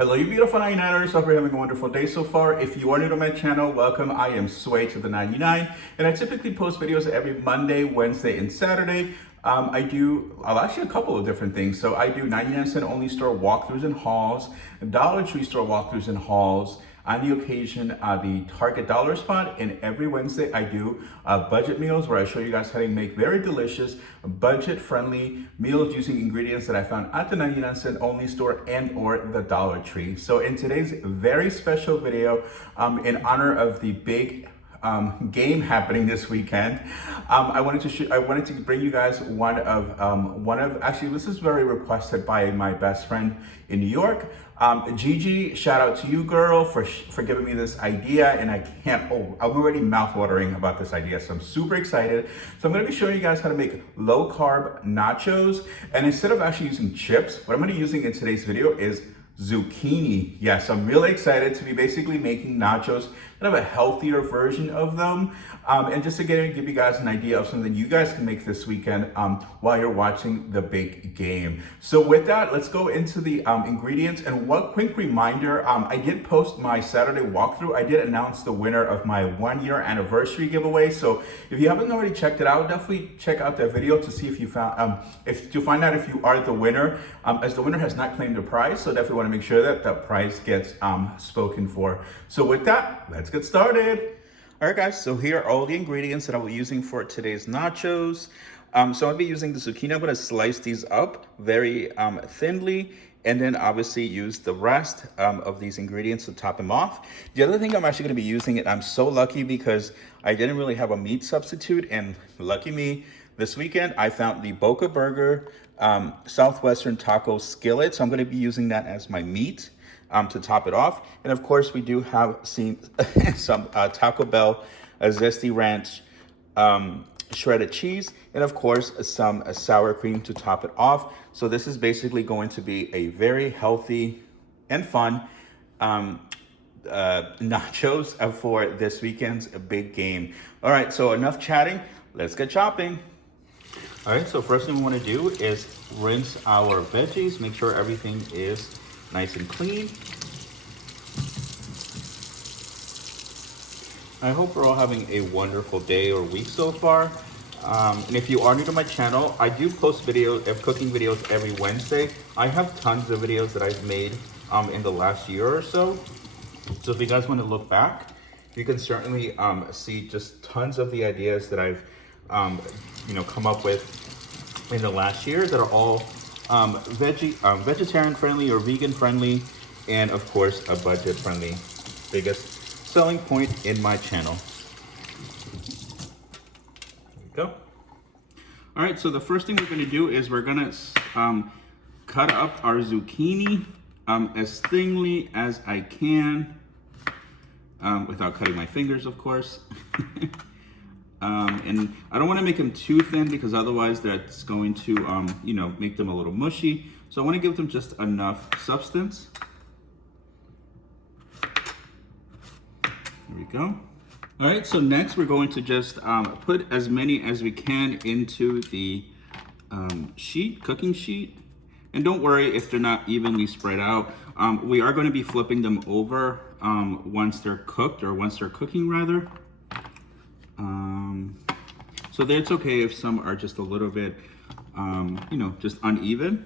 Hello, you beautiful 99ers. Hope you're having a wonderful day so far. If you are new to my channel, welcome. I am Sway to the 99, and I typically post videos every Monday, Wednesday, and Saturday. Actually a couple of different things. So I do 99-cent only store walkthroughs and hauls, Dollar Tree store walkthroughs and hauls, on the occasion, the Target dollar spot, and every Wednesday I do budget meals where I show you guys how to make very delicious, budget-friendly meals using ingredients that I found at the 99-cent only store and or the Dollar Tree. So in today's very special video, in honor of the big game happening this weekend, I wanted to bring you guys one of actually, this is very requested by my best friend in New York. Gigi, shout out to you, girl, for giving me this idea, and I'm already mouth-watering about this idea, so I'm super excited. So I'm going to be showing you guys how to make low-carb nachos, and instead of actually using chips, what I'm going to be using in today's video is zucchini. Yes, I'm really excited to be basically making nachos, kind of a healthier version of them, and just to give you guys an idea of something you guys can make this weekend while you're watching the big game. So with that, let's go into the ingredients. And one quick reminder, I did post my Saturday walkthrough. I did announce the winner of my 1-year anniversary giveaway. So if you haven't already checked it out, definitely check out that video to see if you found, to find out if you are the winner, as the winner has not claimed a prize. So definitely want to make sure that the prize gets spoken for. So with that, let's get started. All right, guys, so here are all the ingredients that I'll be using for today's nachos. So I'll be using the zucchini. I'm gonna slice these up very thinly, and then obviously use the rest of these ingredients to top them off. The other thing I'm actually gonna be using, it, I'm so lucky because I didn't really have a meat substitute, and lucky me, this weekend I found the Boca Burger Southwestern Taco Skillet, so I'm gonna be using that as my meat. To top it off. And of course, we do have some Taco Bell Zesty Ranch shredded cheese, and of course, some sour cream to top it off. So this is basically going to be a very healthy and fun nachos for this weekend's big game. All right, so enough chatting, let's get chopping. All right, so first thing we want to do is rinse our veggies, make sure everything is nice and clean. I hope we're all having a wonderful day or week so far. And if you are new to my channel, I do post cooking videos every Wednesday. I have tons of videos that I've made in the last year or so. So if you guys want to look back, you can certainly see just tons of the ideas that I've come up with in the last year that are all vegetarian friendly or vegan friendly, and of course a budget friendly. Biggest selling point in my channel. There we go. All right, so the first thing we're going to do is we're going to cut up our zucchini as thinly as I can, without cutting my fingers, of course. And I don't want to make them too thin because otherwise that's going to, make them a little mushy. So I want to give them just enough substance. There we go. All right, so next we're going to just put as many as we can into the cooking sheet. And don't worry if they're not evenly spread out. We are going to be flipping them over once they're cooked, or once they're cooking rather. So that's okay if some are just a little bit, just uneven.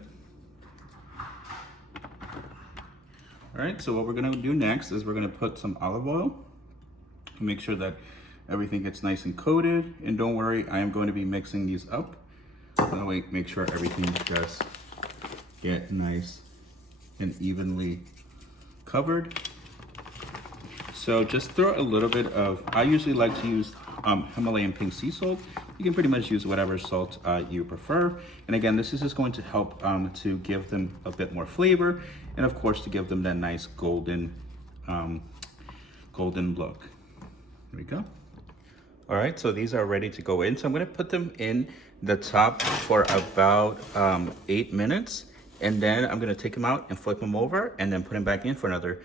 All right, so what we're gonna do next is we're gonna put some olive oil to make sure that everything gets nice and coated. And don't worry, I am going to be mixing these up. So that way, make sure everything just get nice and evenly covered. So just throw a little bit of, I usually like to use Himalayan pink sea salt. You can pretty much use whatever salt you prefer. And again, this is just going to help to give them a bit more flavor, and of course to give them that nice golden look. There we go. All right, so these are ready to go in. So I'm gonna put them in the top for about 8 minutes, and then I'm gonna take them out and flip them over, and then put them back in for another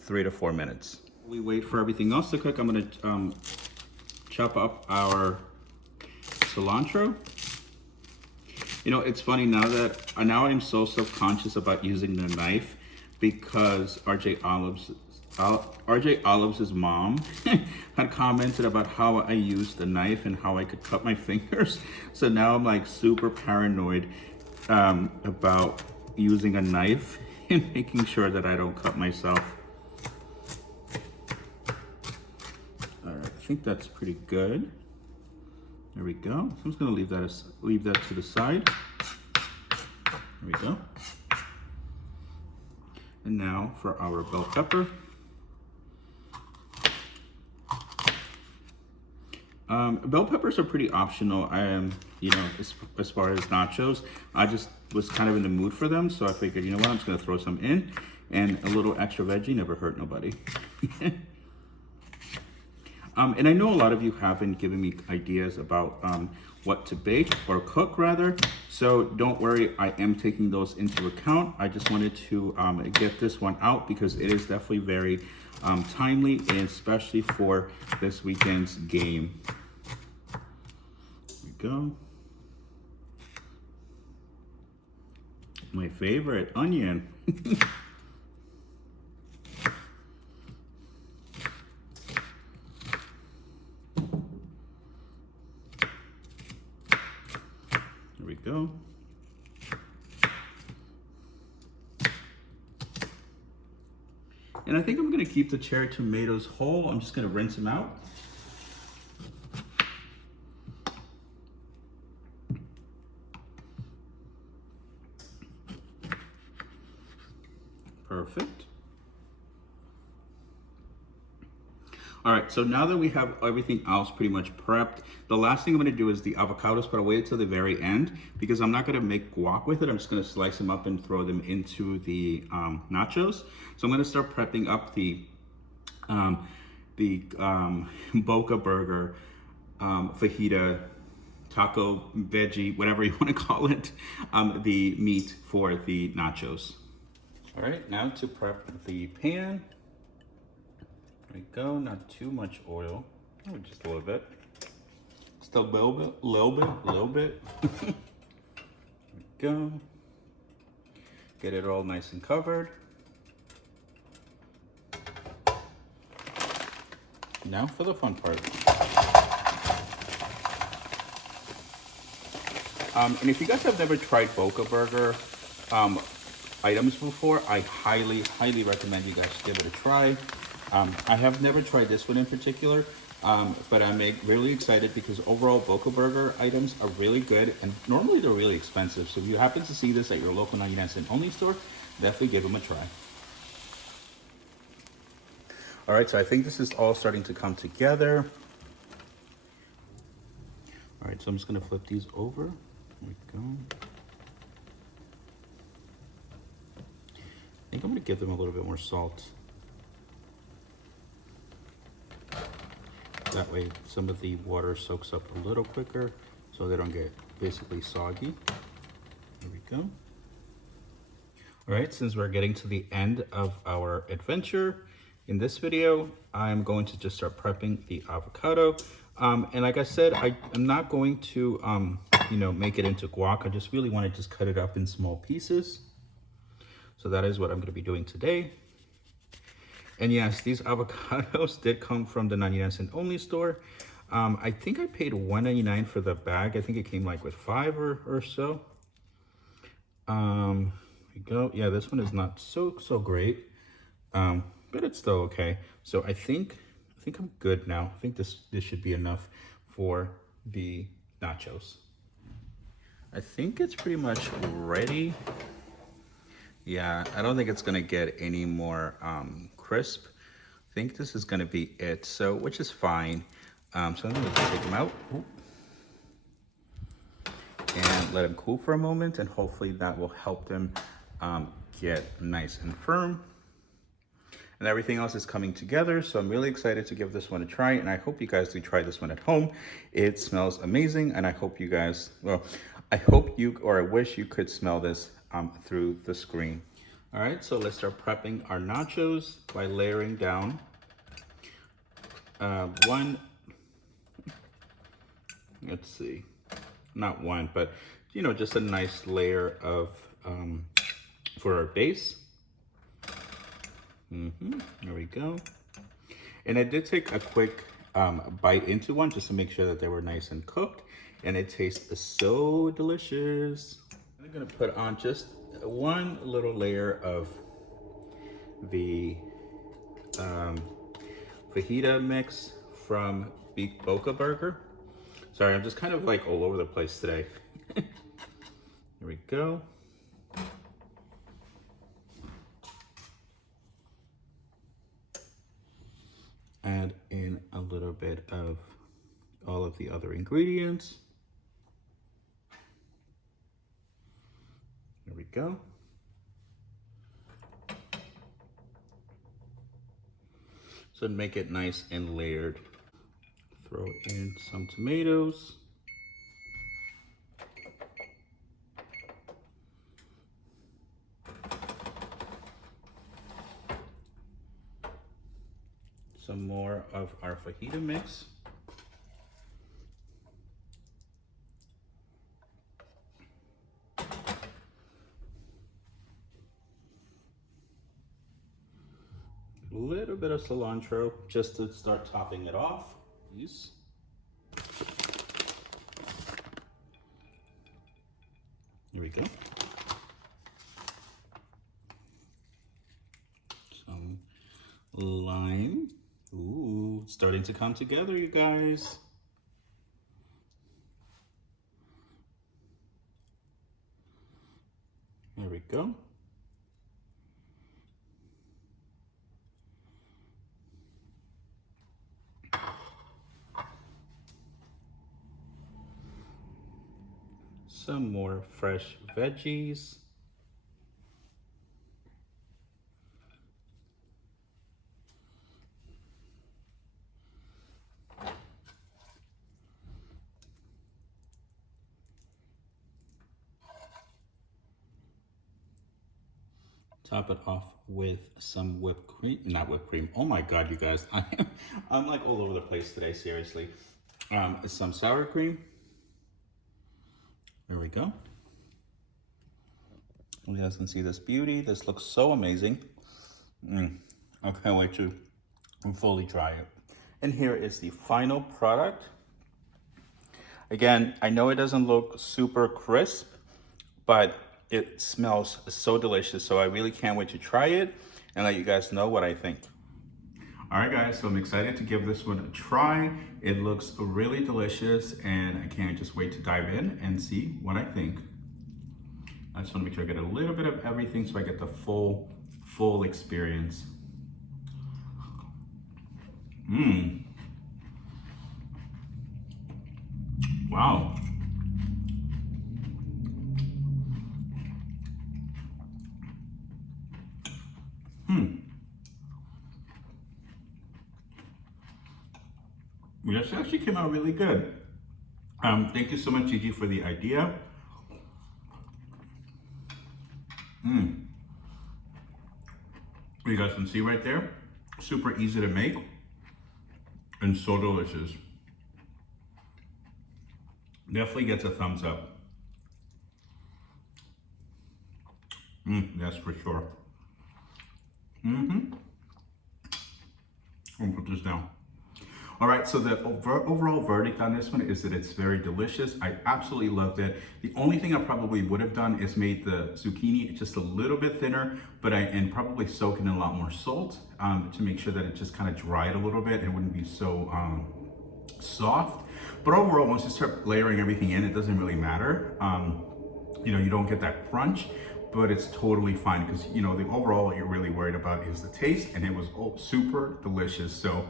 3 to 4 minutes. We wait for everything else to cook. I'm gonna chop up our cilantro. You know, it's funny now that I'm so self-conscious about using the knife because RJ Olives' mom had commented about how I used the knife and how I could cut my fingers. So now I'm like super paranoid about using a knife and making sure that I don't cut myself. All right, I think that's pretty good. There we go. So I'm just gonna leave that to the side. There we go. And now for our bell pepper. Bell peppers are pretty optional. You know, as far as nachos, I just was kind of in the mood for them, so I figured, you know what, I'm just gonna throw some in, and a little extra veggie never hurt nobody. And I know a lot of you have been giving me ideas about what to bake or cook rather, so don't worry, I am taking those into account. I just wanted to get this one out because it is definitely very timely, and especially for this weekend's game. There we go. My favorite, onion. There we go. And I think I'm gonna keep the cherry tomatoes whole. I'm just gonna rinse them out. Perfect. All right, so now that we have everything else pretty much prepped, the last thing I'm gonna do is the avocados, but I'll wait till the very end because I'm not gonna make guac with it. I'm just gonna slice them up and throw them into the nachos. So I'm gonna start prepping up the Boca burger, fajita, taco, veggie, whatever you wanna call it, the meat for the nachos. All right, now to prep the pan. There we go, not too much oil. Oh, just a little bit. Just a little bit. There we go. Get it all nice and covered. Now for the fun part. And if you guys have never tried Boca Burger items before, I highly recommend you guys give it a try. I have never tried this one in particular, but I'm really excited because overall Boca Burger items are really good, and normally they're really expensive. So if you happen to see this at your local 99-cent only store, definitely give them a try. All right, so I think this is all starting to come together. All right, so I'm just gonna flip these over. There we go. I think I'm gonna give them a little bit more salt. That way some of the water soaks up a little quicker so they don't get basically soggy. There we go. All right, since we're getting to the end of our adventure, in this video, I'm going to just start prepping the avocado. And like I said, I'm not going to, you know, make it into guac. I just really want to just cut it up in small pieces. So that is what I'm going to be doing today. And yes, these avocados did come from the 99-cent only store. I think I paid $1.99 for the bag. I think it came like with 5 or so. Here we go. Yeah, this one is not so great, but it's still okay. So I think I'm good now. I think this should be enough for the nachos. I think it's pretty much ready. Yeah, I don't think it's gonna get any more crisp. I think this is gonna be it, so which is fine. So I'm gonna take them out and let them cool for a moment, and hopefully that will help them get nice and firm. And everything else is coming together, so I'm really excited to give this one a try, and I hope you guys do try this one at home. It smells amazing, and I hope you guys, well, I hope you, or I wish you could smell this through the screen. All right, so let's start prepping our nachos by layering down let's see, not one, but you know, just a nice layer of for our base. There we go. And I did take a quick bite into one just to make sure that they were nice and cooked. And it tastes so delicious. I'm gonna put on just one little layer of the fajita mix from Beef Boca Burger. Sorry, I'm just kind of like all over the place today. Here we go. Add in a little bit of all of the other ingredients. There we go. So make it nice and layered. Throw in some tomatoes. Some more of our fajita mix. A little bit of cilantro just to start topping it off. Please. Here we go. Some lime. Ooh, it's starting to come together, you guys. There we go. Some more fresh veggies. Top it off with some whipped cream, not whipped cream. Oh my God, you guys, I'm like all over the place today, seriously. Some sour cream. There we go. You guys can see this beauty. This looks so amazing. I can't wait to fully try it. And here is the final product. Again, I know it doesn't look super crisp, but it smells so delicious. So I really can't wait to try it and let you guys know what I think. All right, guys, so I'm excited to give this one a try. It looks really delicious and I can't just wait to dive in and see what I think. I just want to make sure I get a little bit of everything so I get the full experience. Wow. This actually came out really good. Thank you so much, Gigi, for the idea. You guys can see right there, super easy to make and so delicious. Definitely gets a thumbs up. That's for sure. I'll put this down. All right, so the overall verdict on this one is that it's very delicious. I absolutely loved it. The only thing I probably would have done is made the zucchini just a little bit thinner, and probably soak in a lot more salt to make sure that it just kind of dried a little bit and wouldn't be so soft. But overall, once you start layering everything in, it doesn't really matter. You don't get that crunch, but it's totally fine because, the overall what you're really worried about is the taste, and it was super delicious. So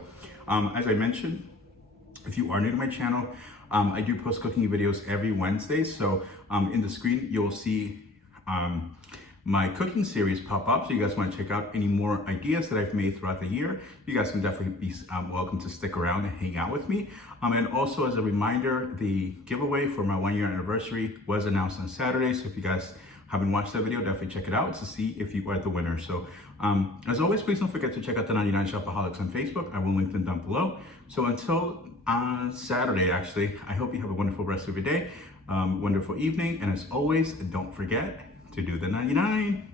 as I mentioned, if you are new to my channel, I do post cooking videos every Wednesday. So in the screen, you'll see my cooking series pop up. So you guys want to check out any more ideas that I've made throughout the year, you guys can definitely be welcome to stick around and hang out with me. And also as a reminder, the giveaway for my 1-year anniversary was announced on Saturday. So if you guys haven't watched that video, definitely check it out to see if you are the winner. So as always, please don't forget to check out the 99 Shopaholics on Facebook. I will link them down below. So until Saturday, actually, I hope you have a wonderful rest of your day, wonderful evening. And as always, don't forget to do the 99.